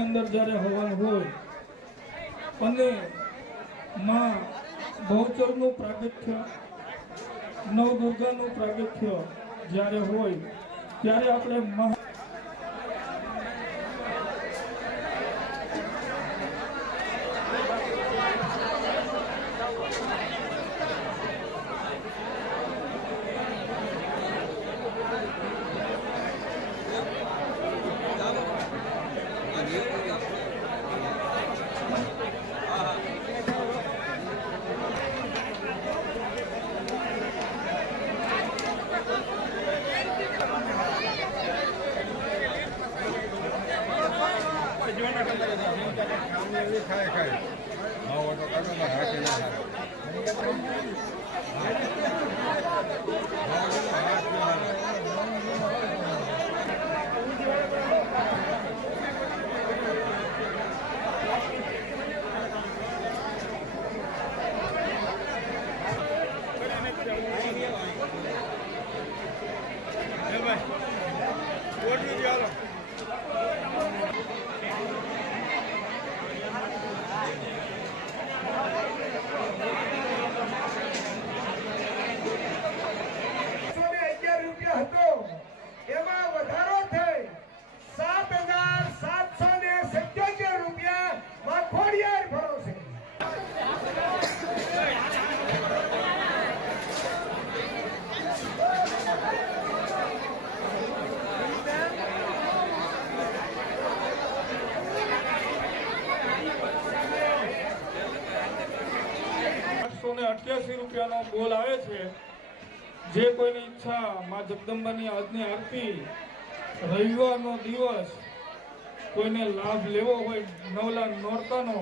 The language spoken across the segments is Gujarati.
આપણી અંદર જ્યારે હવન હોય અને માં બહુચરનું પ્રાગટ્ય, નવદુર્ગાનું પ્રાગટ્ય જ્યારે હોય, ત્યારે આપણે મહા ખાય ખાય હા ઓટો કાઢો ને હાથે ના હાથ એકસો ને અગિયાર રૂપિયા હતો એમાં વધારો થઈ સાત હજાર સાતસો ને સત્યોતેર રૂપિયા માખોડિયાર ભરો છે અઠ્યાસી રૂપિયાનો બોલ આવે છે. જે કોઈની ઈચ્છા માં જગદંબાની આજની આરતી રવિવારનો દિવસ કોઈને લાભ લેવો હોય નવલા નોરતાનો,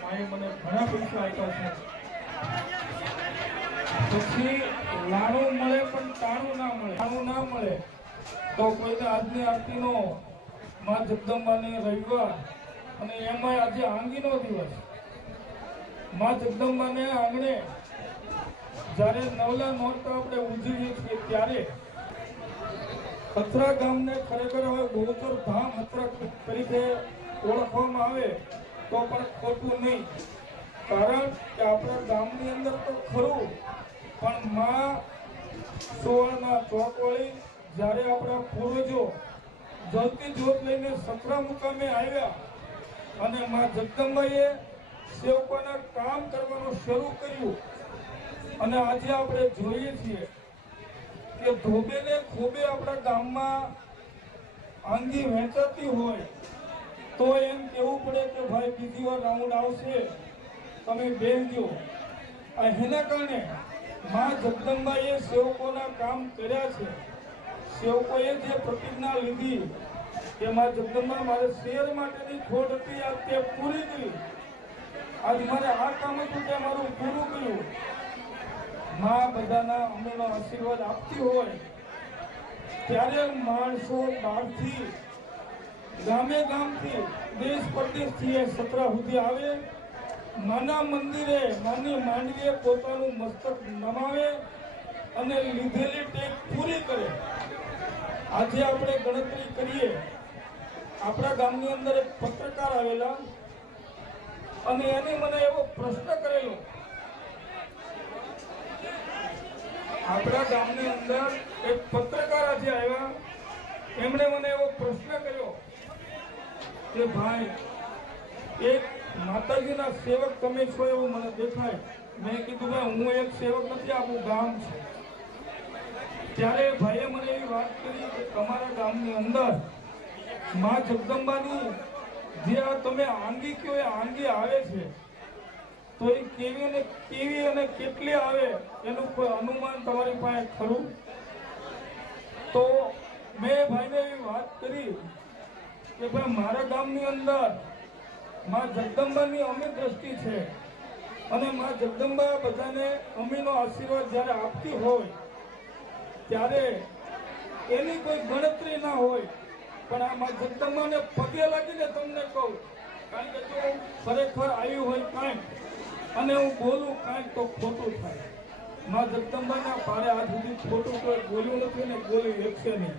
માએ મને ઘણા પૈસા આપ્યા છે. પછી લાણું મળે પણ તાણું ના મળે. તાણું ના મળે તો કોઈને આજની આરતીનો માં જગદંબાની રવિવાર અને એમાંય આજે આંગીનો દિવસ. માં જગદંબાને આંગણે જ્યારે નવલા મહોત્સવ આપણે ઉજવીએ છીએ ત્યારે અથરા ગામને ખરેખર હવે ગોચર ધામ અથરા તરીકે ઓળખવામાં આવે તો પણ ખોટું નહીં. કારણ કે આપણા ગામની અંદર તો ખરું, પણ માં સુવર્ણના ચોકવાળી જ્યારે આપણા પૂર્વજો જલતી જોત લઈને સખરા મુકામે આવ્યા અને મા જગદંબાએ સેવકોના કામ કરવાનું શરૂ કર્યું અને આજે આપણે જોઈએ છીએ કે ધોબે ને ખોબે આપણા ગામમાં આંગી વહેંચાતી હોય તો એમ કહેવું પડે કે ભાઈ બીજી વાર રાઉન્ડ આવશે. તમે બેસજો એના કારણે મા જગદંબાએ સેવકોના કામ કર્યા છે. સેવકોએ જે પ્રતિજ્ઞા લીધી કે મા જગદંબા મારે શેર માટેની ખોટ હતી, આ તે પૂરી કરી. આજ મારે આ કામ હતું તે મારું પૂરું કર્યું. માં બધાના અમોનો આશીર્વાદ આપતી હોય, ત્યારે માણસો બહારથી, ગામે ગામથી, દેશ પરદેશથી એ સત્ર સુધી આવે, નાના મંદિરે માની માંડવીએ પોતાનું મસ્તક નમાવે અને લીધેલી ટેક પૂરી કરે. આજે આપણે ગણતરી કરીએ. આપણા ગામની અંદર એક પત્રકાર આવેલા અને એને મને એવો પ્રશ્ન કરેલો આપણા ગામની અંદર એક પત્રકાર આજે આવ્યા. એમણે મને એવો પ્રશ્ન કર્યો કે ભાઈ, એક માતાજીના સેવક તમે છો એવું મને દેખાય. મેં કીધું, ભાઈ, હું એક સેવક નથી આપું ગામ છે. ત્યારે ભાઈએ મને એવી વાત કરી કે તમારા ગામની અંદર મા જગદંબાની જે આ તમે આંગી કયો એ આંગી આવે છે. તો એ કેવી અને કેવી અને કેટલી આવે એનું કોઈ અનુમાન તમારી પાસે ખરું? તો મેં ભાઈને એવી વાત કરી કે ભાઈ મારા ગામની અંદરમાં જગદંબાની અમી દ્રષ્ટિ છે અને માં જગદંબા બધાને અમીનો આશીર્વાદ જ્યારે આપતી હોય, ત્યારે એની કોઈ ગણતરી ના હોય, પણ આ માં જગદંબાને પગે લાગીને તમને કહું, કારણ કે જો ખરેખર આવ્યું હોય કાંઈક અને હું બોલું, કાંઈક તો ખોટું થાય. માં જગદંબાના પારે આજ સુધી ખોટું કોઈ બોલ્યું નથી ને બોલી એકશે નહીં.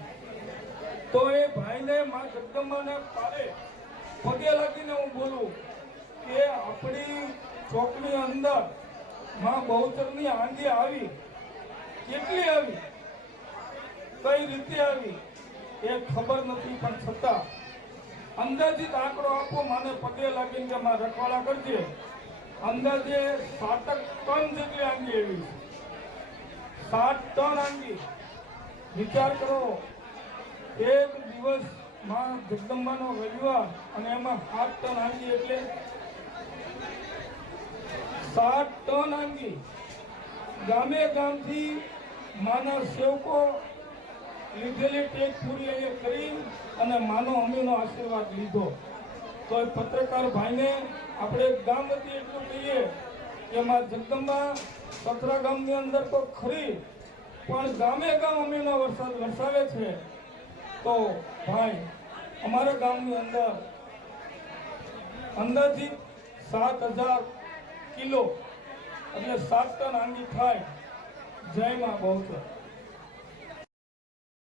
તો એ ભાઈને માં જગદંબાના પારે પગે લાગીને હું બોલું કે આપણી ચોકની અંદરમાં બહુચરની આંગી આવી. કેટલી આવી? કઈ રીતે આવી? એ ખબર નથી, પણ છતાં અંદાજિત આંકડો આપો, માને પગે લાગીને કે માં રખવાડા કરજે. અંદાજે સાતક ટન જેટલી આંગી એવી છે. સાત ટન આંગી વિચાર કરો, એક દિવસમાં જગદંબાનો રવિવાર અને એમાં સાત ટન આંગી એટલે સાત ટન આંગી ગામે ગામથી માના સેવકો લીધેલી ટેક પૂરી કરી અને માનો અમીનો આશીર્વાદ લીધો. તો પત્રકાર ભાઈને આપણે ગામ વતી એટલું કહીએ કે માં જગદંબા સતરા ગામની અંદર તો ખરી, પણ ગામે ગામ અમીનો વરસાદ વરસાવે છે. તો ભાઈ, અમારા ગામની અંદર અંદાજિત સાત હજાર કિલો, એટલે સાત ટન આંગી થાય. જય માં બહુ